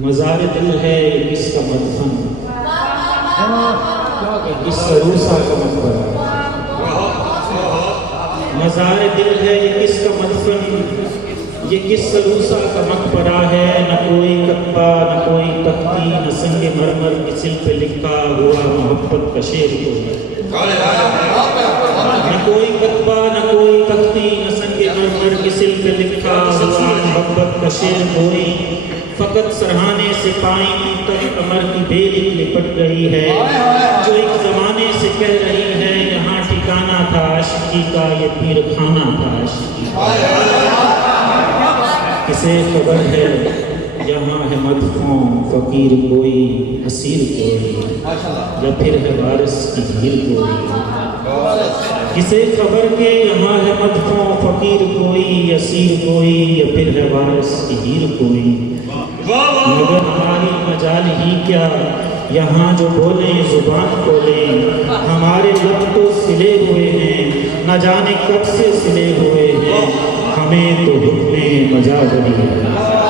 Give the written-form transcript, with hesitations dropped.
مزار دل ہے یہ کس کا مدفن، یہ کس سروسا کا مقبرہ۔ مزار دل ہے یہ کس کا مدفن، یہ کس سروسا کا مقبرہ ہے۔ نہ کوئی کتبہ نہ کوئی تختی نہ سنگ مرمر کی سل پہ لکھا ہوا محبت کا شعر کوئی۔ نہ کوئی کتبہ نہ کوئی تختی نہ سنگ مرمر کی سل پہ لکھا ہوا محبت کا شعر کوئی۔ فقط سرہانے سے پائیں کی تر کمر کی بیل لپٹ گئی ہے، جو ایک زمانے سے کہہ رہی ہے یہاں ٹھکانہ تھا عاشقی کا، یہ پیر خانہ تھا عاشقی کا۔ کسے خبر ہے یہاں ہے مدفون فقیر کوئی اسیر کوئی، یا پھر ہے وارث کی ہیر کوئی۔ کسے خبر کہ یہاں ہے مدفون فقیر کوئی اسیر کوئی، یا پھر ہے وارث کی ہیر کوئی۔ مگر ہماری مجال ہی کیا یہاں جو بولیں زبان کھولیں، ہمارے لب تو سلے ہوئے ہیں نہ جانے کب سے سلے ہوئے ہیں، ہمیں تو حکم مجازری ہے۔